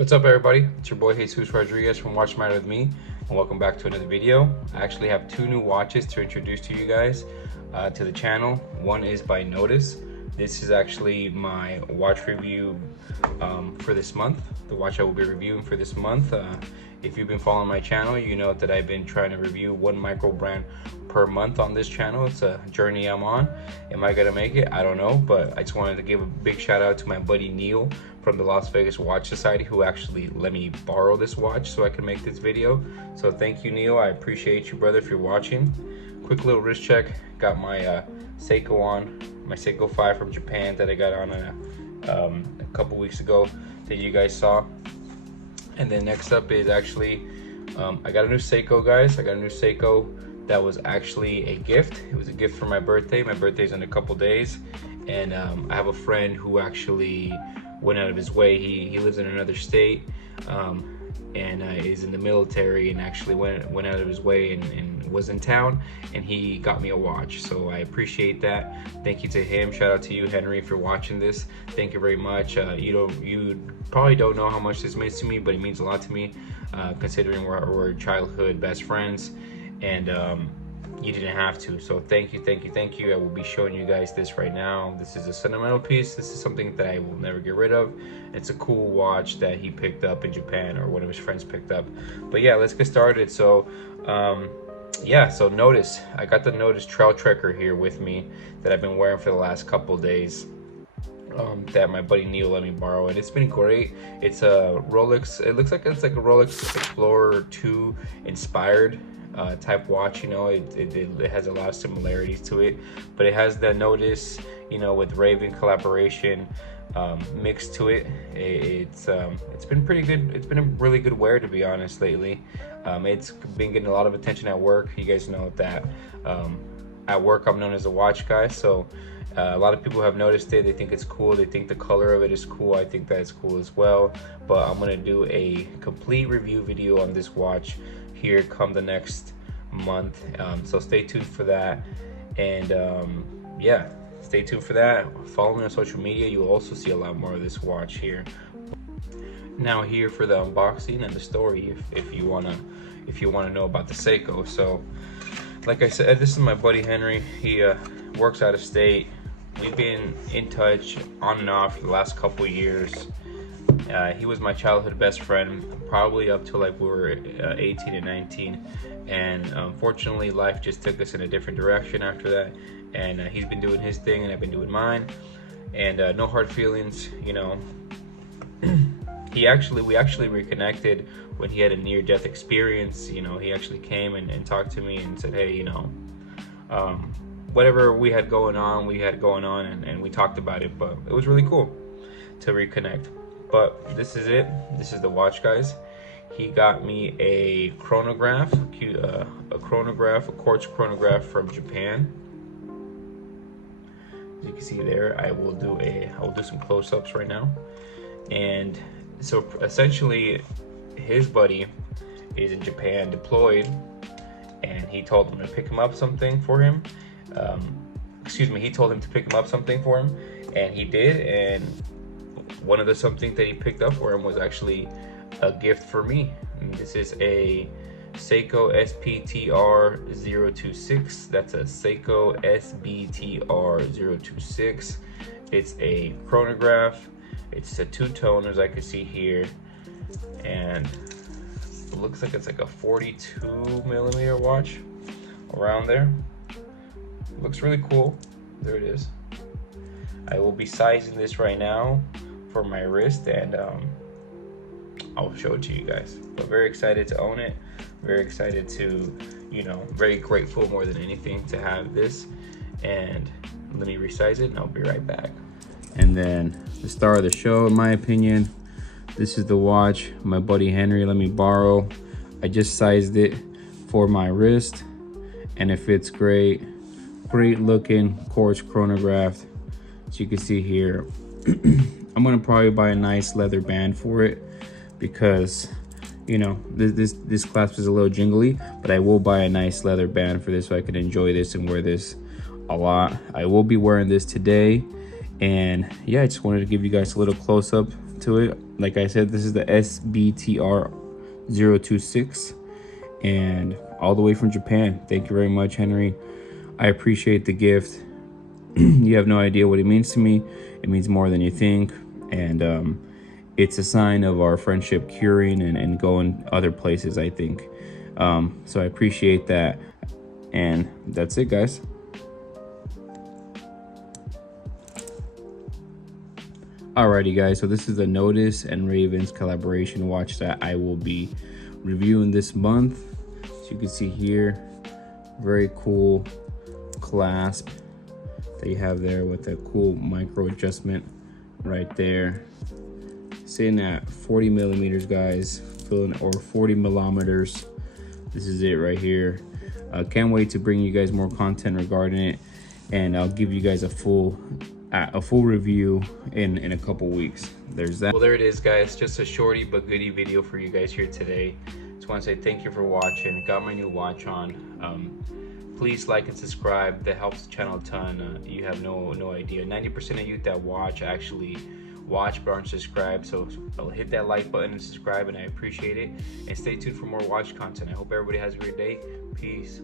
What's up, everybody? It's your boy Jesus Rodriguez from Watch Matter with Me, and welcome back to another video. I actually have two new watches to introduce to you guys to the channel. One is by Nodus. This is actually my watch review for this month, the watch I will be reviewing for this month. If you've been following my channel, you know that I've been trying to review one micro brand per month on this channel. It's a journey I'm on. Am I gonna make it? I don't know, but I just wanted to give a big shout out to my buddy Neil from the Las Vegas Watch Society, who actually let me borrow this watch so I can make this video. So thank you, Neil. I appreciate you, brother, if you're watching. Quick little wrist check. Got my Seiko on, my Seiko 5 from Japan that I got on a couple weeks ago that you guys saw. And then next up is actually, I got a new Seiko, guys. I got a new Seiko that was actually a gift. It was a gift for my birthday. My birthday's in a couple days. And I have a friend who actually went out of his way. He lives in another state and is in the military, and actually went out of his way and was in town, and he got me a watch. So I appreciate that. Thank you to him. Shout out to you, Henry, if you're watching this. Thank you very much. You probably don't know how much this means to me, but it means a lot to me, considering we're childhood best friends, and you didn't have to. So thank you, thank you, thank you. I will be showing you guys this right now. This is a sentimental piece. This is something that I will never get rid of. It's a cool watch that he picked up in Japan, or one of his friends picked up. But yeah, let's get started. So yeah, so Nodus, I got the Nodus TrailTrekker here with me that I've been wearing for the last couple of days, that my buddy Neil let me borrow, and it's been great. It's a Rolex, it looks like it's like a Rolex Explorer 2 inspired type watch. You know, it has a lot of similarities to it, but it has the Nodus, you know, with Raven collaboration mixed to it. It's been pretty good. It's been a really good wear, to be honest, lately. It's been getting a lot of attention at work. You guys know that at work I'm known as a watch guy, so a lot of people have noticed it. They think it's cool. They think the color of it is cool. I think that it's cool as well. But I'm gonna do a complete review video on this watch here come the next month, so stay tuned for that. And yeah, stay tuned for that. Follow me on social media. You'll also see a lot more of this watch here. Now here for the unboxing and the story, if you wanna know about the Seiko. So like I said, this is my buddy Henry. He works out of state. We've been in touch on and off for the last couple of years. He was my childhood best friend, probably up till like we were 18 and 19, and unfortunately life just took us in a different direction after that. And he's been doing his thing and I've been doing mine, and no hard feelings, you know. We actually reconnected when he had a near-death experience. You know, he actually came and talked to me and said, hey, you know, whatever we had going on, and we talked about it. But it was really cool to reconnect. But this is it. This is the watch, guys. He got me a chronograph, a quartz chronograph from Japan. As you can see there, I will do some close-ups right now. And so essentially, his buddy is in Japan deployed, and he told him to pick him up something for him. He told him to pick him up something for him, and he did. And one of the something that he picked up for him was actually a gift for me. And this is a Seiko SPTR 026. That's a Seiko SBTR 026. It's a chronograph. It's a two-tone, as I can see here, and it looks like it's like a 42mm watch, around there. It looks really cool. There it is. I will be sizing this right now for my wrist, and I'll show it to you guys. But very excited to own it. Very excited to, you know, very grateful more than anything to have this. And let me resize it, and I'll be right back. And then the star of the show, in my opinion, this is the watch my buddy Henry let me borrow. I just sized it for my wrist, and it fits great. Great looking quartz chronograph. As you can see here, I'm gonna probably buy a nice leather band for it, because you know this clasp is a little jingly, but I will buy a nice leather band for this so I can enjoy this and wear this a lot. I will be wearing this today. And yeah, I just wanted to give you guys a little close-up to it. Like I said, this is the SBTR 026 and all the way from Japan. Thank you very much, Henry. I appreciate the gift. You have no idea what it means to me. It means more than you think, and it's a sign of our friendship curing and going other places, I think. So I appreciate that, and that's it, guys. Alrighty, guys, so this is the Nodus and Ravens collaboration watch that I will be reviewing this month. As you can see here, very cool clasp that you have there with a cool micro adjustment right there. Sitting at 40 millimeters, guys, or 40 millimeters. This is it right here. Can't wait to bring you guys more content regarding it, and I'll give you guys a full review in a couple weeks. There's that. Well, there it is, guys. Just a shorty but goodie video for you guys here today. Just want to say thank you for watching. Got my new watch on. Please like and subscribe. That helps the channel a ton. You have no idea. 90% of you that watch actually watch but aren't subscribed, so I'll hit that like button and subscribe, and I appreciate it. And stay tuned for more watch content. I hope everybody has a great day. Peace.